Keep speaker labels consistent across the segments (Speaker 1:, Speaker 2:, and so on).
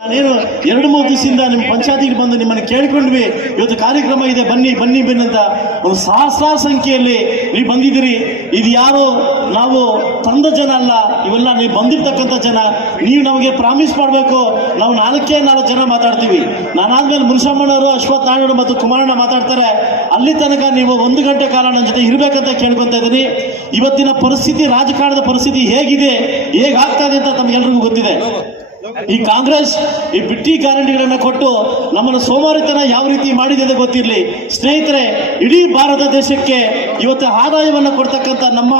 Speaker 1: ನಾನೇನು ಎರಡು ಮೂರು ದಿವಸದಿಂದ ನಿಮ್ಮ ಪಂಚಾಯತಿಗೆ ಬಂದು ನಿಮ್ಮನ್ನು ಕೇಳಿಕೊಂಡ್ವಿ. ಇವತ್ತು ಕಾರ್ಯಕ್ರಮ ಇದೆ, ಬನ್ನಿ ಬನ್ನಿ ಬನ್ನಿ ಅಂತ ಒಂದು ಸಹಸ್ರಾರು ಸಂಖ್ಯೆಯಲ್ಲಿ ನೀವು ಬಂದಿದ್ದೀರಿ. ಇದು ಯಾರು, ನಾವು ತಂದ ಜನ ಅಲ್ಲ, ಇವೆಲ್ಲ ನೀವು ಬಂದಿರ್ತಕ್ಕಂಥ ಜನ. ನೀವು ನಮಗೆ ಪ್ರಾಮಿಸ್ ಮಾಡಬೇಕು. ನಾವು ನಾಲ್ಕೇ ನಾಲ್ಕು ಜನ ಮಾತಾಡ್ತೀವಿ. ನಾನಾದ್ಮೇಲೆ ಮುನ್ಸಮ್ಮನವರು ಅಶ್ವಥ್ ನಾರಾಯಣ ಮತ್ತು ಕುಮಾರಣ್ಣ ಮಾತಾಡ್ತಾರೆ. ಅಲ್ಲಿ ತನಕ ನೀವು ಒಂದು ಗಂಟೆ ಕಾಲ ನನ್ನ ಜೊತೆ ಇರಬೇಕಂತ ಕೇಳ್ಕೊತಾ ಇದ್ದೀನಿ ಇವತ್ತಿನ ಪರಿಸ್ಥಿತಿ, ರಾಜಕಾರಣದ ಪರಿಸ್ಥಿತಿ ಹೇಗಿದೆ, ಹೇಗಾಗ್ತಾ ಇದೆ ಅಂತ ತಮಗೆಲ್ರಿಗೂ ಗೊತ್ತಿದೆ. ಈ ಕಾಂಗ್ರೆಸ್, ಈ ಬಿಟ್ಟಿ ಗ್ಯಾರಂಟಿಗಳನ್ನ ಕೊಟ್ಟು ನಮ್ಮನ್ನು ಸೋಮಾರಿತನ ಯಾವ ರೀತಿ ಮಾಡಿದೆ ಅಂತ ಗೊತ್ತಿರಲಿ. ಸ್ನೇಹಿತರೆ, ಇಡೀ ಭಾರತ ದೇಶಕ್ಕೆ ಇವತ್ತು ಆದಾಯವನ್ನು ಕೊಡ್ತಕ್ಕಂಥ ನಮ್ಮ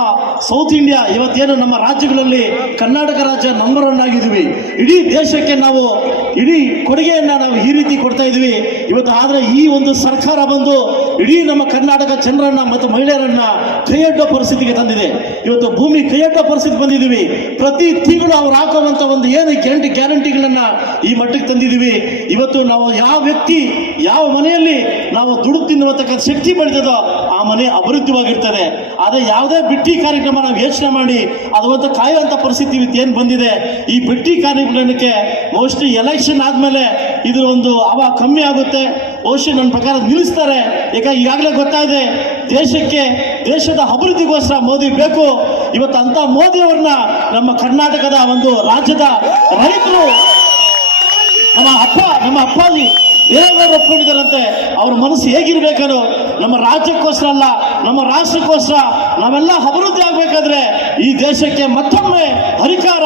Speaker 1: ಸೌತ್ ಇಂಡಿಯಾ ಇವತ್ತೇನು ನಮ್ಮ ರಾಜ್ಯಗಳಲ್ಲಿ ಕರ್ನಾಟಕ ರಾಜ್ಯ ನಂಬರ್ ಒನ್ ಆಗಿದ್ದೀವಿ ಇಡೀ ದೇಶಕ್ಕೆ ನಾವು ಇಡೀ ಕೊಡುಗೆಯನ್ನು ನಾವು ಈ ರೀತಿ ಕೊಡ್ತಾ ಇದ್ವಿ. ಇವತ್ತು ಆದರೆ ಈ ಒಂದು ಸರ್ಕಾರ ಬಂದು ಇಡೀ ನಮ್ಮ ಕರ್ನಾಟಕ ಜನರನ್ನ ಮತ್ತು ಮಹಿಳೆಯರನ್ನ ಕೈಯಟ್ಟ ಪರಿಸ್ಥಿತಿಗೆ ತಂದಿದೆ. ಇವತ್ತು ಭೂಮಿ ಕೈಯಟ್ಟ ಪರಿಸ್ಥಿತಿ ಬಂದಿದ್ದೀವಿ. ಪ್ರತಿ ತಿಂಗಳು ಅವ್ರು ಹಾಕುವಂತ ಒಂದು ಏನು ಗ್ಯಾರಂಟಿ ಗ್ಯಾರಂಟಿಗಳನ್ನ ಈ ಮಟ್ಟಕ್ಕೆ ತಂದಿದ್ದೀವಿ. ಇವತ್ತು ನಾವು ಯಾವ ವ್ಯಕ್ತಿ, ಯಾವ ಮನೆಯಲ್ಲಿ ನಾವು ದುಡ್ಡು ತಿನ್ನುವಂತಕ್ಕಂಥ ಶಕ್ತಿ ಬೆಳೆದದೋ ಆ ಮನೆ ಅಭಿವೃದ್ಧಿವಾಗಿರ್ತದೆ ಆದರೆ ಯಾವುದೇ ಬಿಟ್ಟಿ ಕಾರ್ಯಕ್ರಮ ನಾವು ಯೋಚನೆ ಮಾಡಿ ಅದು ಒಂದು ಕಾಯುವಂತ ಪರಿಸ್ಥಿತಿ ಏನು ಬಂದಿದೆ? ಈ ಬಿಟ್ಟಿ ಕಾರ್ಯಕ್ರಮಕ್ಕೆ ಮೋಸ್ಟ್ಲಿ ಎಲೆಕ್ಷನ್ ಆದಮೇಲೆ ಇದರ ಒಂದು ಅವ ಕಮ್ಮಿ ಆಗುತ್ತೆ. ಬಹುಶಃ ನನ್ನ ಪ್ರಕಾರ ನಿಲ್ಲಿಸ್ತಾರೆ. ಯಾಕೆ ಈಗಾಗಲೇ ಗೊತ್ತಾಗಿದೆ ದೇಶಕ್ಕೆ, ದೇಶದ ಅಭಿವೃದ್ಧಿಗೋಸ್ಕರ ಮೋದಿ ಬೇಕು. ಇವತ್ತು ಅಂತ ಮೋದಿ ಅವ್ರನ್ನ ನಮ್ಮ ಕರ್ನಾಟಕದ ಒಂದು ರಾಜ್ಯದ ರೈತರು, ನಮ್ಮ ಅಪ್ಪ, ನಮ್ಮ ಅಪ್ಪಾಜಿ ದೇವೇಗೌಡರು ಒಪ್ಕೊಂಡಿದ್ದಾರಂತೆ. ಅವ್ರ ಮನಸ್ಸು ಹೇಗಿರ್ಬೇಕಾದ್ರು ನಮ್ಮ ರಾಜ್ಯಕ್ಕೋಸ್ಕರ ಅಲ್ಲ, ನಮ್ಮ ರಾಷ್ಟ್ರಕ್ಕೋಸ್ಕರ ನಾವೆಲ್ಲ ಅಭಿವೃದ್ಧಿ ಆಗ್ಬೇಕಾದ್ರೆ ಈ ದೇಶಕ್ಕೆ ಮತ್ತೊಮ್ಮೆ ಅಧಿಕಾರ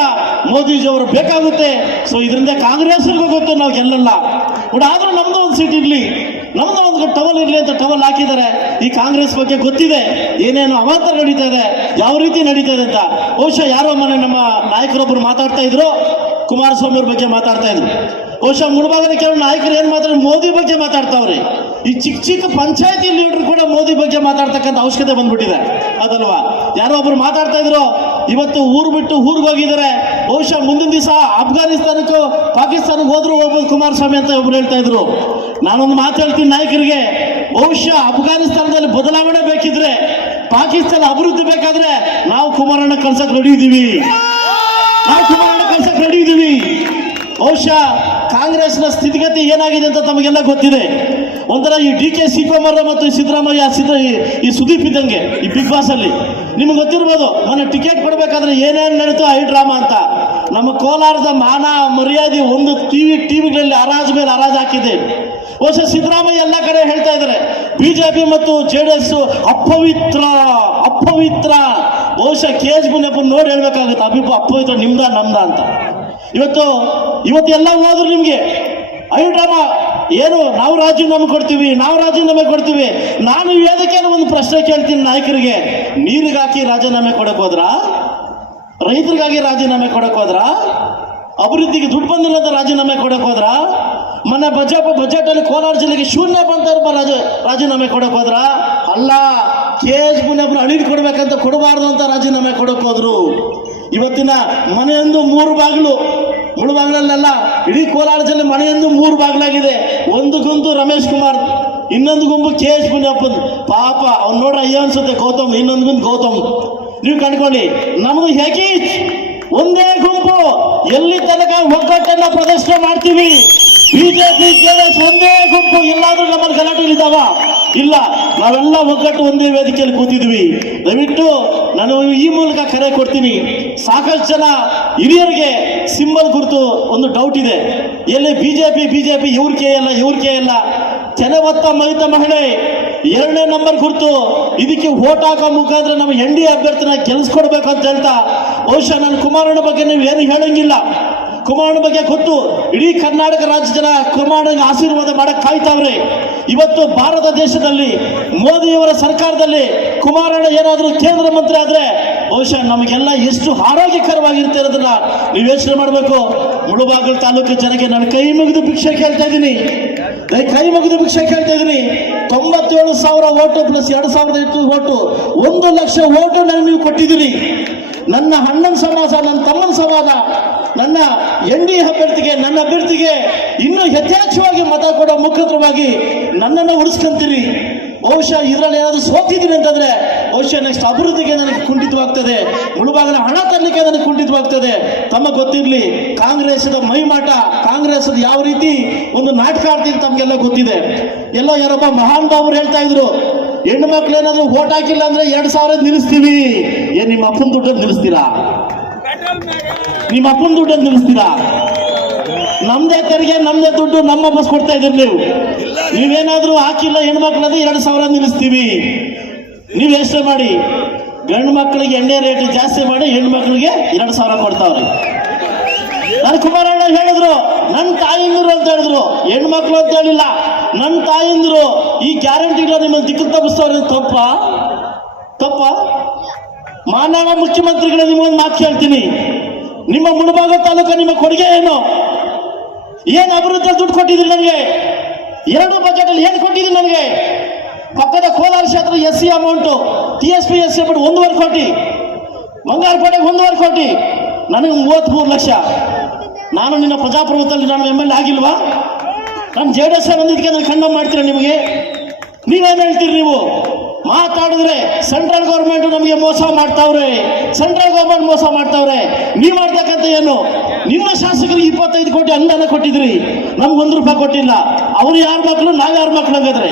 Speaker 1: ಮೋದಿಜಿಯವರು ಬೇಕಾಗುತ್ತೆ. ಸೊ ಇದರಿಂದ ಕಾಂಗ್ರೆಸ್ಗೂ ಗೊತ್ತು, ನಾವು ಗೆಲ್ಲಲ್ಲ. ಬಟ್ ಆದ್ರೂ ನಮ್ದು ಒಂದು ಸೀಟ್ ಇರಲಿ. ನಮ್ದು ಒಂದು ಟವಲ್ ಇರಲಿ ಅಂತ ಟವಲ್ ಹಾಕಿದ್ದಾರೆ. ಈ ಕಾಂಗ್ರೆಸ್ ಬಗ್ಗೆ ಗೊತ್ತಿದೆ. ಏನೇನು ಅವಾಂತರ ನಡೀತಾ ಇದೆ, ಯಾವ ರೀತಿ ನಡೀತಾ ಇದೆ ಅಂತ. ಬಹುಶಃ ಯಾರೋ ಮನೆ ನಮ್ಮ ನಾಯಕರೊಬ್ಬರು ಮಾತಾಡ್ತಾ ಇದ್ರು. ಕುಮಾರಸ್ವಾಮಿ ಅವ್ರ ಬಗ್ಗೆ ಮಾತಾಡ್ತಾ ಇದ್ರು. ಬಹುಶಃ ಮುಳಬಾಗದ ಕೆಲವು ನಾಯಕರು ಏನ್ ಮಾತಾಡ ಮೋದಿ ಬಗ್ಗೆ ಮಾತಾಡ್ತಾವ್ರಿ. ಈ ಚಿಕ್ಕ ಚಿಕ್ಕ ಪಂಚಾಯತಿ ಲೀಡರ್ ಕೂಡ ಮೋದಿ ಬಗ್ಗೆ ಮಾತಾಡ್ತಕ್ಕಂಥ ಅವಶ್ಯಕತೆ ಬಂದ್ಬಿಟ್ಟಿದೆ. ಅದಲ್ವಾ? ಯಾರೋ ಒಬ್ರು ಮಾತಾಡ್ತಾ ಇದ್ರು. ಇವತ್ತು ಊರು ಬಿಟ್ಟು ಊರಿಗೆ ಹೋಗಿದ್ದಾರೆ. ಬಹುಶಃ ಮುಂದಿನ ದಿವಸ ಅಫ್ಘಾನಿಸ್ತಾನಕ್ಕೂ ಪಾಕಿಸ್ತಾನಕ್ಕೆ ಹೋದ್ರು ಹೋಗ್ಬೋದು ಕುಮಾರಸ್ವಾಮಿ ಅಂತ ಒಬ್ರು ಹೇಳ್ತಾ ಇದ್ರು. ನಾನೊಂದು ಮಾತು ಹೇಳ್ತೀನಿ ನಾಯಕರಿಗೆ, ಬಹುಶಃ ಅಫ್ಘಾನಿಸ್ತಾನದಲ್ಲಿ ಬದಲಾವಣೆ ಬೇಕಿದ್ರೆ, ಪಾಕಿಸ್ತಾನ ಅಭಿವೃದ್ಧಿ ಬೇಕಾದ್ರೆ ನಾವು ಕುಮಾರಣ್ಣ ಕಳ್ಸಕ್ ರೆಡಿ ಇದೀವಿ. ನಾವು ಕುಮಾರಣ್ಣ ಕಳ್ಸಕ್ ರೆಡಿ ಇದೀವಿ. ಬಹುಶಃ ಕಾಂಗ್ರೆಸ್ನ ಸ್ಥಿತಿಗತಿ ಏನಾಗಿದೆ ಅಂತ ತಮಗೆಲ್ಲ ಗೊತ್ತಿದೆ. ಒಂಥರ ಈ ಡಿ ಕೆ ಶಿವಕುಮಾರ್ ಮತ್ತು ಸಿದ್ದರಾಮಯ್ಯ ಸಿದ್ದ ಈ- ಸುದೀಪ್ ಇದ್ದಂಗೆ, ಈ ಬಿಗ್ ಬಾಸ್ ಅಲ್ಲಿ. ನಿಮ್ಗೆ ಗೊತ್ತಿರ್ಬೋದು, ಮೊನ್ನೆ ಟಿಕೆಟ್ ಕೊಡ್ಬೇಕಾದ್ರೆ ಏನೇನು ನಡೀತು, ಐ ಡ್ರಾಮಾ ಅಂತ. ನಮ್ಮ ಕೋಲಾರದ ಮಾನ ಮರ್ಯಾದೆ ಒಂದು ಟಿವಿ, ಟಿವಿಗಳಲ್ಲಿ ಹರಾಜ್ ಮೇಲೆ ಹರಾಜ್ ಹಾಕಿದೆ. ಹೊಸ ಸಿದ್ದರಾಮಯ್ಯ ಎಲ್ಲ ಕಡೆ ಹೇಳ್ತಾ ಇದ್ದಾರೆ ಬಿಜೆಪಿ ಮತ್ತು ಜೆ ಡಿ ಎಸ್ ಅಪವಿತ್ರ ಅಪವಿತ್ರ. ಬಹುಶಃ ಕೆ ಎಚ್ ಮುನಿಯಪ್ಪ ನೋಡಿ ಹೇಳ್ಬೇಕಾಗುತ್ತೆ ಅಭಿಪ ಅಪವಿತ್ರ ನಿಮ್ದ, ನಮ್ದ ಅಂತ. ಇವತ್ತು ಇವತ್ತು ಎಲ್ಲ ಹೋದ್ರು ನಿಮ್ಗೆ. ಡ್ರಾಮಾ ಏನು, ನಾವು ರಾಜೀನಾಮೆ ಕೊಡ್ತೀವಿ, ನಾವು ರಾಜೀನಾಮೆ ಕೊಡ್ತೀವಿ. ನಾನು ವೇದಕ್ಕೆ ಒಂದು ಪ್ರಶ್ನೆ ಕೇಳ್ತೀನಿ ನಾಯಕರಿಗೆ. ನೀರಿಗಾಕಿ ರಾಜೀನಾಮೆ ಕೊಡಕ್ ಹೋದ್ರಾ? ರೈತರಿಗಾಗಿ ರಾಜೀನಾಮೆ ಕೊಡಕ್ ಹೋದ್ರ? ಅಭಿವೃದ್ಧಿಗೆ ದುಡ್ಡು ಬಂದಿಲ್ಲ ಅಂತ ರಾಜೀನಾಮೆ ಕೊಡಕ್ ಹೋದ್ರ? ಮೊನ್ನೆ ಬಜೆಟ್ ಬಜೆಟ್ ಅಲ್ಲಿ ಕೋಲಾರ ಜಿಲ್ಲೆಗೆ ಶೂನ್ಯ ಬಂತ ರಾಜ, ರಾಜೀನಾಮೆ ಕೊಡಕ್ ಹೋದ್ರ? ಅಲ್ಲ ಕೆ ಎಚ್ ಮುನಿಯಪ್ಪನ ಅಳಿದು ಕೊಡ್ಬೇಕಂತ ಕೊಡಬಾರ್ದು ಅಂತ ರಾಜೀನಾಮೆ ಕೊಡಕ್ ಹೋದ್ರು. ಇವತ್ತಿನ ಮನೆಯೊಂದು ಮೂರು ಬಾಗಿಲು ಮುಳುಬಾಗಿಲಲ್ಲೆಲ್ಲ ಇಡೀ ಕೋಲಾರ ಜಿಲ್ಲೆ ಮನೆಯೊಂದು ಮೂರು ಬಾಗಿಲಾಗಿದೆ. ಒಂದು ಗುಂಪು ರಮೇಶ್ ಕುಮಾರ್, ಇನ್ನೊಂದು ಗುಂಪು ಕೆ ಎಚ್ ಮುನಿಯಪ್ಪನ್. ಪಾಪ, ಅವ್ನು ನೋಡ್ರ ಅಯ್ಯ ಅನ್ಸುತ್ತೆ ಗೌತಮ್, ಇನ್ನೊಂದು ಗುಂಪು ಗೌತಮ್. ನೀವು ಕಂಡ್ಕೊಳ್ಳಿ ನಮ್ದು ಹೇಗೆ ಒಂದೇ ಗುಂಪು, ಎಲ್ಲಿ ತನಕ ಒಗ್ಗಟ್ಟನ್ನ ಪ್ರದರ್ಶನ ಮಾಡ್ತೀವಿ? ಬಿಜೆಪಿ, ಜೆಡಿಎಸ್ ಒಂದೇ ಗುಂಪು, ಎಲ್ಲಾದ್ರೂ ನಮ್ಮಲ್ಲಿ ಗಲಾಟೆಗಳಿದಾವ ಇಲ್ಲ, ನಾವೆಲ್ಲ ಒಗ್ಗಟ್ಟು ಒಂದೇ ವೇದಿಕೆಯಲ್ಲಿ ಕೂತಿದ್ವಿ. ದಯವಿಟ್ಟು ನಾನು ಈ ಮೂಲಕ ಕರೆ ಕೊಡ್ತೀನಿ. ಸಾಕಷ್ಟು ಜನ ಹಿರಿಯರಿಗೆ ಸಿಂಬಲ್ ಕುರಿತು ಒಂದು ಡೌಟ್ ಇದೆ. ಎಲ್ಲಿ ಬಿಜೆಪಿ ಬಿಜೆಪಿ, ಇವ್ರ ಅಲ್ಲ, ಇವ್ರ ಕೇ ಅಲ್ಲ? ಜನ ಹೊತ್ತ ಮೈತ ಮಹಿಳೆ ಎರಡನೇ ನಂಬರ್ ಕುರಿತು ಇದಕ್ಕೆ ಓಟ್ ಹಾಕೋ ಮುಖಾಂತರ ನಮ್ಮ ಎನ್ ಡಿ ಅಭ್ಯರ್ಥಿನ ಗೆಲ್ಸ್ಕೊಡ್ಬೇಕು ಅಂತ ಹೇಳ್ತಾ. ಬಹುಶಃ ನಾನು ಕುಮಾರಣ್ಣ ಬಗ್ಗೆ ನೀವು ಏನು ಹೇಳಂಗಿಲ್ಲ. ಕುಮಾರಣ್ಣ ಬಗ್ಗೆ ಗೊತ್ತು. ಇಡೀ ಕರ್ನಾಟಕ ರಾಜ್ಯ ಜನ ಕುಮಾರಣ್ಣಗೆ ಆಶೀರ್ವಾದ ಮಾಡಕ್ ಕಾಯ್ತಾವ್ರೆ. ಇವತ್ತು ಭಾರತ ದೇಶದಲ್ಲಿ ಮೋದಿಯವರ ಸರ್ಕಾರದಲ್ಲಿ ಕುಮಾರಣ್ಣ ಏನಾದರೂ ಕೇಂದ್ರ ಮಂತ್ರಿ ಆದ್ರೆ ಬಹುಶಃ ನಮಗೆಲ್ಲ ಎಷ್ಟು ಆರೋಗ್ಯಕರವಾಗಿರುತ್ತೆ ಅನ್ನೋದನ್ನ ನೀವು ಯೋಚನೆ ಮಾಡಬೇಕು. ಮುಳುಬಾಗಿಲು ತಾಲೂಕು ಜನಕ್ಕೆ ನಾನು ಕೈ ಮುಗಿದು ಭಿಕ್ಷೆ ಕೇಳ್ತಾ ಇದ್ದೀನಿ. ಕೈ ಮುಗಿದು ಭಿಕ್ಷೆ ಕೇಳ್ತಾ ಇದ್ದೀನಿ ತೊಂಬತ್ತೇಳು ಸಾವಿರ ಓಟು ಪ್ಲಸ್ ಎರಡು ಸಾವಿರದ ಇಪ್ಪತ್ತು ಓಟು. ಒಂದು ಲಕ್ಷ ಓಟು ನನಗೆ ನೀವು ಕೊಟ್ಟಿದ್ದೀರಿ. ನನ್ನ ಅಣ್ಣನ ಸಮಾಜ, ನನ್ನ ತಮ್ಮನ ಸಮಾಜ, ನನ್ನ ಎನ್ ಅಭ್ಯರ್ಥಿಗೆ, ನನ್ನ ಅಭ್ಯರ್ಥಿಗೆ ಇನ್ನೂ ಯಥೇಚ್ಛವಾಗಿ ಮತ ಕೊಡೋ ಮುಖಾಂತರವಾಗಿ ನನ್ನನ್ನು ಉಳಿಸ್ಕೊಂತೀರಿ. ಬಹುಶಃ ಇದರಲ್ಲಿ ಏನಾದರೂ ಸೋತಿದ್ದೀನಿ ಅಂತಂದ್ರೆ ಬಹುಶಃ ನೆಕ್ಸ್ಟ್ ಅಭಿವೃದ್ಧಿಗೆ ನನಗೆ ಕುಂಠಿತವಾಗ್ತದೆ. ಮುಳುಬಾಗಿಲ ಹಣ ತರಲಿಕ್ಕೆ ನನಗೆ ಕುಂಠಿತವಾಗ್ತದೆ. ತಮ್ಮ ಗೊತ್ತಿರಲಿ, ಕಾಂಗ್ರೆಸ್ದ ಮೈಮಾಟ ಕಾಂಗ್ರೆಸ್ ಯಾವ ರೀತಿ ಒಂದು ನಾಟಕ ಆಡ್ತೀನಿ ತಮಗೆಲ್ಲ ಗೊತ್ತಿದೆ. ಎಲ್ಲ ಯಾರೊಬ್ಬ ಮಹಾನ್ ಬಾಬರು ಹೇಳ್ತಾ ಇದ್ರು, ಹೆಣ್ಣು ಮಕ್ಳು ಏನಾದ್ರು ಓಟ್ ಹಾಕಿಲ್ಲ ಅಂದ್ರೆ ಎರಡ್ ಸಾವಿರ ನಿಲ್ಲಿಸ್ತೀವಿ. ಏನ್ ನಿಮ್ಮ ಅಪ್ಪನ ದುಡ್ಡನ್ನು ನಿಲ್ಲಿಸ್ತೀರಾ? ನಿಮ್ಮ ಅಪ್ಪನ ದುಡ್ಡನ್ನು ನಿಲ್ಲಿಸ್ತೀರಾ? ನಮ್ದೇ ತೆರಿಗೆ, ನಮ್ದೇ ದುಡ್ಡು, ನಮ್ಮ ಬಸ್ ಕೊಡ್ತಾ ಇದ್ದೀರಿ ನೀವು. ನೀವೇನಾದ್ರೂ ಹಾಕಿಲ್ಲ ಹೆಣ್ಮಕ್ಳದ್ದು ಎರಡು ಸಾವಿರ ನಿಲ್ಲಿಸ್ತೀವಿ. ನೀವು ಯೋಚನೆ ಮಾಡಿ? ಗಂಡು ಮಕ್ಕಳಿಗೆ ಎಣ್ಣೆ ರೇಟ್ ಜಾಸ್ತಿ ಮಾಡಿ ಹೆಣ್ಣು ಮಕ್ಕಳಿಗೆ ಎರಡು ಸಾವಿರ ಕೊಡ್ತಾವ್ರಿ. ನನ್ ಕುಮಾರಣ್ಣ ಹೇಳಿದ್ರು ನನ್ನ ತಾಯಿಂದ್ರು ಅಂತ ಹೇಳಿದ್ರು ಹೆಣ್ಮಕ್ಳು ಅಂತ ಹೇಳಿಲ್ಲ. ನನ್ನ ತಾಯಿಂದ್ರು, ಈ ಗ್ಯಾರಂಟಿ ನಿಮ್ಮನ್ನು ದಿಕ್ಕು ತಪ್ಪಿಸ್ತವ್ರೆ ತಪ್ಪ? ತಪ್ಪ? ಮಾನವ ಮುಖ್ಯಮಂತ್ರಿಗಳ ನಿಮಗೊಂದು ಮಾತು ಕೇಳ್ತೀನಿ. ನಿಮ್ಮ ಮುಳಬಾಗ ತಾಲೂಕು ನಿಮ್ಮ ಕೊಡುಗೆ ಏನು? ಏನು ಅಭಿವೃದ್ಧಿ ದುಡ್ಡು ಕೊಟ್ಟಿದ್ರಿ ನನಗೆ? ಎರಡು ಬಜೆಟ್ ಅಲ್ಲಿ ಏನು ಕೊಟ್ಟಿದ್ರಿ ನನಗೆ? ಪಕ್ಕದ ಕೋಲಾರ ಕ್ಷೇತ್ರ S C amount T S P S C ಒಂದೂವರೆ ಕೋಟಿ. ಬಂಗಾರಪೇಟೆಗೆ ಒಂದೂವರೆ ಕೋಟಿ. ನನಗೆ ಮೂವತ್ತ್ಮೂರು ಲಕ್ಷ. ನಾನು ನಿನ್ನ ಪ್ರಜಾಪ್ರಭುತ್ವದಲ್ಲಿ ನಾನು ಎಂ ಎಲ್ ಆಗಿಲ್ವಾ? ನಾನು ಜೆ ಡಿ ಎಸ್ ನಾನು ಖಂಡ ಮಾಡ್ತೀರಾ ನಿಮಗೆ. ನೀವೇನು ಹೇಳ್ತೀರಿ ನೀವು? ಮಾತಾಡಿದ್ರೆ ಸೆಂಟ್ರಲ್ ಗೌರ್ಮೆಂಟ್ ನಮಗೆ ಮೋಸ ಮಾಡ್ತಾವ್ರೆ. ಸೆಂಟ್ರಲ್ ಗೌರ್ಮೆಂಟ್ ಮೋಸ ಮಾಡ್ತಾವ್ರೆ. ನೀವು ಮಾಡ್ತಕ್ಕಂಥ ಏನು? ನಿಮ್ಮ ಶಾಸಕರಿಗೆ ಇಪ್ಪತ್ತೈದು ಕೋಟಿ ಅನುದಾನ ಕೊಟ್ಟಿದ್ರಿ. ನಮ್ಗೆ ಒಂದು ರೂಪಾಯಿ ಕೊಟ್ಟಿಲ್ಲ. ಅವ್ರು ಯಾರು ಮಕ್ಕಳು ನಾವು ಯಾರ ಮಕ್ಕಳು ಹಂಗಾದ್ರೆ?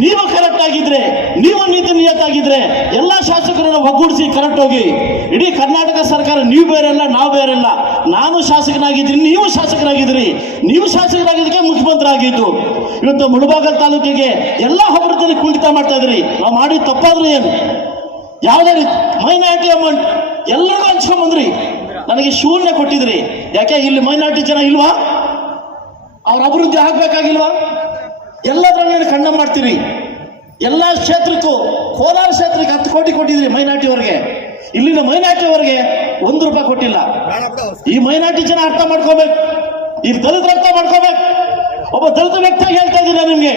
Speaker 1: ನೀವು ಕರೆಕ್ಟ್ ಆಗಿದ್ರೆ ನೀವು ನೀತಿ ನಿಯತ್ತಾಗಿದ್ರೆ ಎಲ್ಲ ಶಾಸಕರನ್ನ ಒಗ್ಗೂಡಿಸಿ ಕರೆಕ್ಟ್ ಹೋಗಿ. ಇಡೀ ಕರ್ನಾಟಕ ಸರ್ಕಾರ ನೀವು ಬೇರೆಲ್ಲ ನಾವು ಬೇರೆಲ್ಲ ನಾನು ಶಾಸಕನಾಗಿದ್ದೀನಿ, ನೀವು ಶಾಸಕರಾಗಿದ್ದೀರಿ. ನೀವು ಶಾಸಕರಾಗಿದ್ದಕ್ಕೆ ಮುಖ್ಯಮಂತ್ರಿ ಆಗಿದ್ದು ಇವತ್ತು ಮುಳಬಾಗಲ್ ತಾಲೂಕಿಗೆ ಎಲ್ಲ ಅಭಿವೃದ್ಧಿಯಲ್ಲಿ ಕುಂಠಿತ ಮಾಡ್ತಾ ಇದ್ರಿ. ನಾವು ಮಾಡಿ ತಪ್ಪಾದ್ರೆ ಏನು? ಯಾವುದೇ ರೀತಿ ಮೈನಾರಿಟಿ ಅಮೌಂಟ್ ಎಲ್ಲರಿಗೂ ಹಂಚ್ಕೊಂಬಂದ್ರಿ. ನನಗೆ ಶೂನ್ಯ ಕೊಟ್ಟಿದ್ರಿ. ಯಾಕೆ, ಇಲ್ಲಿ ಮೈನಾರಿಟಿ ಜನ ಇಲ್ವಾ? ಅವ್ರ ಅಭಿವೃದ್ಧಿ ಆಗ್ಬೇಕಾಗಿಲ್ವಾ? ಎಲ್ಲದರಲ್ಲೂ ಖಂಡ ಮಾಡ್ತೀರಿ. ಎಲ್ಲ ಕ್ಷೇತ್ರಕ್ಕೂ, ಕೋಲಾರ ಕ್ಷೇತ್ರಕ್ಕೆ ಹತ್ತು ಕೋಟಿ ಕೊಟ್ಟಿದ್ರಿ ಮೈನಾರಿಟಿ ಅವರಿಗೆ. ಇಲ್ಲಿನ ಮೈನಾರಿಟಿ ಅವರಿಗೆ ಒಂದು ರೂಪಾಯಿ ಕೊಟ್ಟಿಲ್ಲ. ಈ ಮೈನಾರಿಟಿ ಜನ ಅರ್ಥ ಮಾಡ್ಕೋಬೇಕು. ಈ ದಲಿತ ಅರ್ಥ ಮಾಡ್ಕೋಬೇಕು. ಒಬ್ಬ ದಲಿತ ವ್ಯಕ್ತಿಯಾಗಿ ಹೇಳ್ತಾ ಇದ್ದೀನಿ ನಿಮ್ಗೆ.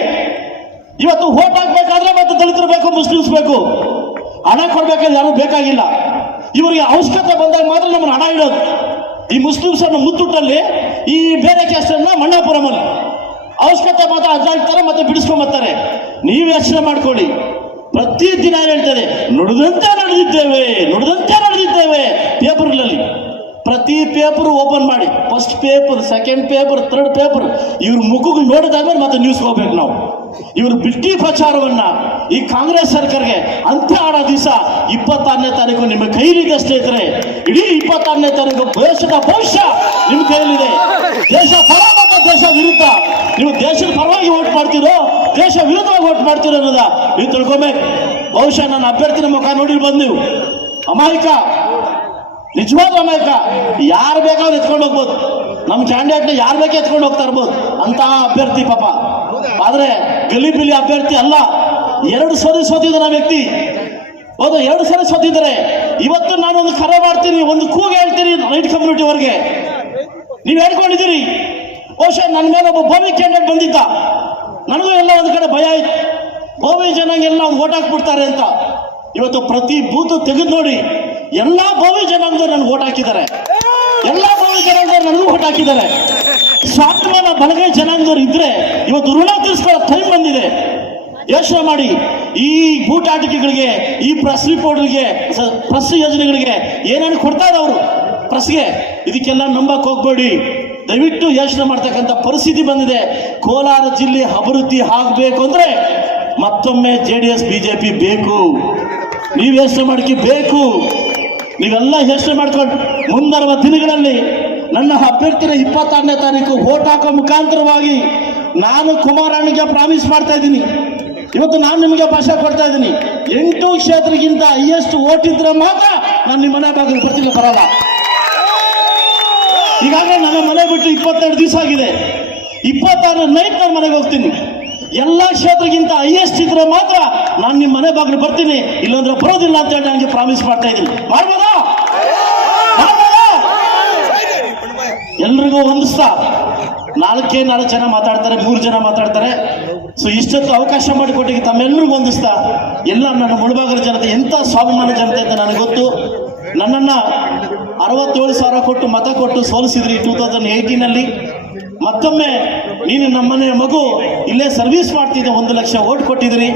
Speaker 1: ಇವತ್ತು ಹೋಟ್ ಹಾಕ್ಬೇಕಾದ್ರೆ ಮತ್ತೆ ದಲಿತರು ಬೇಕು, ಮುಸ್ಲಿಮ್ಸ್ ಬೇಕು. ಹಣ ಕೊಡ್ಬೇಕಾದ್ರೆ ಯಾರು ಬೇಕಾಗಿಲ್ಲ. ಇವರಿಗೆ ಅವಶ್ಯಕತೆ ಬಂದಾಗ ಮಾತ್ರ ನಮ್ಮನ್ನು ಹಣ ಇಡೋದು. ಈ ಮುಸ್ಲಿಮ್ಸ್ ಅನ್ನು ಮುತ್ತುಟ್ಟಲ್ಲಿ ಈ ಬೇರೆ ಕ್ಯಾಸ್ಟನ್ನ ಮಣ್ಣಾಪುರಮಲ್ಲಿ ಅವಶ್ಯಕತೆ ಮಾತ್ರ ಅಡ್ಡಾಡ್ತಾರೆ ಮತ್ತೆ ಬಿಡಿಸ್ಕೊಂಬರ್ತಾರೆ ನೀವು ಯೋಚನೆ ಮಾಡ್ಕೊಳ್ಳಿ. ಪ್ರತಿ ದಿನ ಹೇಳ್ತಾರೆ, ನುಡಿದಂತೆ ನಡೆದಿದ್ದೇವೆ ನುಡಿದಂತೆ ನಡೆದಿದ್ದೇವೆ. ಪೇಪರ್ಗಳಲ್ಲಿ. ಪ್ರತಿ ಪೇಪರ್ ಓಪನ್ ಮಾಡಿ. First paper second paper third paper. ಇವ್ರ ಮುಖಕ್ಕೆ ನೋಡಿದಾದ್ಮೇಲೆ ಮತ್ತೆ ನ್ಯೂಸ್ ಹೋಗ್ಬೇಕು ನಾವು. ಇವರು ಬಿಟ್ಟಿ ಪ್ರಚಾರವನ್ನ ಈ ಕಾಂಗ್ರೆಸ್ ಸರ್ಕಾರಕ್ಕೆ ಅಂತ್ಯ ಆಡೋ ದಿವಸ ಇಪ್ಪತ್ತಾರನೇ ತಾರೀಕು ನಿಮ್ಮ ಕೈಲಿದೆ ಸ್ನೇಹಿತರೆ. ಇಡೀ ಇಪ್ಪತ್ತಾರನೇ ತಾರೀಕು ದೇಶದ ಭವಿಷ್ಯ ನಿಮ್ಮ ಕೈಯಲ್ಲಿದೆ ದೇಶ ಪರ ಮತ್ತು ದೇಶ ವಿರುದ್ಧ. ನೀವು ದೇಶದ ಪರವಾಗಿ ವೋಟ್ ಮಾಡ್ತೀರೋ, ದೇಶ ವಿರುದ್ಧವಾಗಿ ವೋಟ್ ಮಾಡ್ತೀರೋ ಅನ್ನೋದ ನೀವು ತಿಳ್ಕೊಬೇಕು. ಬಹುಶಃ ನನ್ನ ಅಭ್ಯರ್ಥಿನ ಮುಖ ಬಂದ್ ನೀವು. ಅಮಾಯಕ. ನಿಜವಾದ ಅಮೇರಿಕ ಯಾರು ಬೇಕಾದ್ರೂ ಎತ್ಕೊಂಡು ಹೋಗ್ಬೋದು. ನಮ್ಮ ಕ್ಯಾಂಡಿಡೇಟ್ನ ಯಾರು ಬೇಕೇ ಎತ್ಕೊಂಡು ಹೋಗ್ತಾ ಇರ್ಬೋದು. ಅಂತ ಅಭ್ಯರ್ಥಿ ಪಾಪ. ಆದರೆ ಗಲಿಬಿಲಿ ಅಭ್ಯರ್ಥಿ ಅಲ್ಲ. ಎರಡು ಸರಿ ಸೋತಿದ್ದಾನೆ ವ್ಯಕ್ತಿ. ಹೌದು, ಎರಡು ಸರಿ ಸೋತಿದ್ದಾರೆ ಇವತ್ತು ನಾನು ಒಂದು ಕರೆ ಮಾಡ್ತೀನಿ, ಒಂದು ಕೂಗ ಹೇಳ್ತೀನಿ ರೈಟ್ ಕಮ್ಯುನಿಟಿ ಅವ್ರಿಗೆ. ನೀವು ಹೇಳ್ಕೊಂಡಿದ್ದೀರಿ. ಬಹುಶಃ ನನ್ನ ಮೇಲೆ ಒಬ್ಬ ಬೋವಿ ಕ್ಯಾಂಡಿಡೇಟ್ ಬಂದಿದ್ದ. ನನಗೂ ಎಲ್ಲ ಒಂದು ಕಡೆ ಭಯ ಆಯ್ತು. ಬೋವಿ ಜನಾಂಗೆಲ್ಲ ಓಟ್ ಹಾಕ್ಬಿಡ್ತಾರೆ ಅಂತ. ಇವತ್ತು ಪ್ರತಿ ಬೂತು ತೆಗೆದು ನೋಡಿ. ಎಲ್ಲಾ ಭೋವಿ ಜನಾಂಗದವ್ರು ನನ್ಗೆ ಓಟ್ ಹಾಕಿದ್ದಾರೆ. ಎಲ್ಲಾ ಭೋವಿ ಜನಾಂಗದವ್ರು ನನಗೂ ಓಟ್ ಹಾಕಿದ್ದಾರೆ. ಸ್ವಾಭಿಮಾನ ಬಲಗೈ ಜನಾಂಗದವ್ರು ಇದ್ರೆ ಇವತ್ತು ಋಣ ತೀರಿಸ್ಕೊಳ್ಳೋ ಟೈಮ್ ಬಂದಿದೆ. ಯೋಚನೆ ಮಾಡಿ. ಈ ಬೂಟಾಟಿಕೆಗಳಿಗೆ ಈ ಪ್ರೆಸ್ ರಿಪೋರ್ಟ್ಗಳಿಗೆ ಪ್ರೆಸ್ ಯೋಜನೆಗಳಿಗೆ ಏನೇನು ಕೊಡ್ತಾ ಅವರು? ಪ್ರೆಸ್ಗೆ ಇದಕ್ಕೆಲ್ಲ ನಂಬಕ್ ಹೋಗ್ಬೇಡಿ. ದಯವಿಟ್ಟು ಯೋಚನೆ ಮಾಡ್ತಕ್ಕಂಥ ಪರಿಸ್ಥಿತಿ ಬಂದಿದೆ. ಕೋಲಾರ ಜಿಲ್ಲೆ ಅಭಿವೃದ್ಧಿ ಆಗಬೇಕು ಅಂದ್ರೆ ಮತ್ತೊಮ್ಮೆ ಜೆ ಡಿ ಎಸ್ ಬಿಜೆಪಿ ಬೇಕು. ನೀವು ಯೋಚನೆ ಮಾಡಕ್ಕೆ ಬೇಕು. ನೀವೆಲ್ಲ ಯೋಚನೆ ಮಾಡ್ಕೊಂಡು ಮುಂಬರುವ ದಿನಗಳಲ್ಲಿ ನನ್ನ ಅಭ್ಯರ್ಥಿನ ಇಪ್ಪತ್ತಾರನೇ ತಾರೀಕು ಓಟ್ ಹಾಕೋ ಮುಖಾಂತರವಾಗಿ ನಾನು ಕುಮಾರಣ್ಣಗೆ ಪ್ರಾಮಿಸ್ ಮಾಡ್ತಾ ಇದ್ದೀನಿ. ಇವತ್ತು ನಾನು ನಿಮಗೆ ಭಾಷೆ ಕೊಡ್ತಾ ಇದ್ದೀನಿ. ಎಂಟು ಕ್ಷೇತ್ರಕ್ಕಿಂತ ಹೈಯೆಸ್ಟ್ ಓಟ್ ಇದ್ರೆ ಮಾತ್ರ ನಾನು ನಿಮ್ಮ ಮನೆ ಬಾಗಿಲು ಬರ್ತೀನಿ, ಬರಲ್ಲ. ಈಗಾಗಲೇ ನನ್ನ ಮನೆ ಬಿಟ್ಟು ಇಪ್ಪತ್ತೆರಡು ದಿವಸ ಆಗಿದೆ. ಇಪ್ಪತ್ತಾರು ನೈಟ್ ನಾನು ಮನೆಗೆ ಹೋಗ್ತೀನಿ. ಎಲ್ಲ ಕ್ಷೇತ್ರಕ್ಕಿಂತ ಹೈಯೆಸ್ಟ್ ಇದ್ರೆ ಮಾತ್ರ ನಾನು ನಿಮ್ಮ ಮನೆ ಬಾಗಿಲು ಬರ್ತೀನಿ. ಇಲ್ಲಾಂದ್ರೆ ಬರೋದಿಲ್ಲ ಅಂತ ಹೇಳಿ ನನಗೆ ಪ್ರಾಮಿಸ್ ಮಾಡ್ತಾ ಇದ್ದೀನಿ. ಮಾಡ್ಬೋದಾ? ಎಲ್ರಿಗೂ ಹೊಂದಿಸ್ತಾ. ನಾಲ್ಕೇ ನಾಲ್ಕು ಜನ ಮಾತಾಡ್ತಾರೆ, ಮೂರು ಜನ ಮಾತಾಡ್ತಾರೆ. ಸೊ ಇಷ್ಟೊತ್ತು ಅವಕಾಶ ಮಾಡಿಕೊಟ್ಟಿಗೆ ತಮ್ಮೆಲ್ಲರಿಗೂ ಹೊಂದಿಸ್ತಾ. ಎಲ್ಲ ನನ್ನ ಮುಳುಬಾಗರ ಜನತೆ ಎಂಥ ಸ್ವಾಭಿಮಾನ ಜನತೆ ಅಂತ ನನಗೆ ಗೊತ್ತು. ನನ್ನನ್ನು ಅರವತ್ತೇಳು ಸಾವಿರ ಕೊಟ್ಟು ಮತ ಕೊಟ್ಟು ಸೋಲಿಸಿದ್ರಿ ಟೂ ತೌಸಂಡ್ ಏಯ್ಟೀನಲ್ಲಿ ಮತ್ತೊಮ್ಮೆ ನೀನು ನಮ್ಮನೆ ಮಗು, ಇಲ್ಲೇ ಸರ್ವಿಸ್ ಮಾಡ್ತಿದ್ದೆ ಒಂದು ಲಕ್ಷ ಓಟ್ ಕೊಟ್ಟಿದ್ರಿ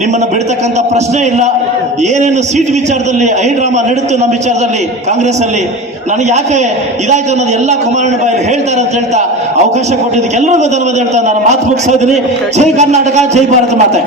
Speaker 1: ನಿಮ್ಮನ್ನು ಬಿಡ್ತಕ್ಕಂಥ ಪ್ರಶ್ನೆ ಇಲ್ಲ. ಏನೇನು ಸೀಟ್ ವಿಚಾರದಲ್ಲಿ, ಐ ಡ್ರಾಮಾ ನಡೀತು ನಮ್ಮ ವಿಚಾರದಲ್ಲಿ ಕಾಂಗ್ರೆಸ್ ಅಲ್ಲಿ ನನಗೆ ಯಾಕೆ ಇದಾಯ್ತು ಅನ್ನೋದು ಎಲ್ಲ ಕುಮಾರಣ್ಣ ಬಾಯಲ್ಲಿ ಹೇಳ್ತಾರೆ ಅಂತ ಹೇಳ್ತಾ ಅವಕಾಶ ಕೊಟ್ಟಿದ್ದಕ್ಕೆ ಎಲ್ಲರಿಗೂ ಧನ್ಯವಾದ ಹೇಳ್ತಾ ನಾನು ಮಾತು ಮುಗಿಸ್ತಾ ಇದ್ದೀನಿ. ಜೈ ಕರ್ನಾಟಕ, ಜೈ ಭಾರತ ಮಾತೆ.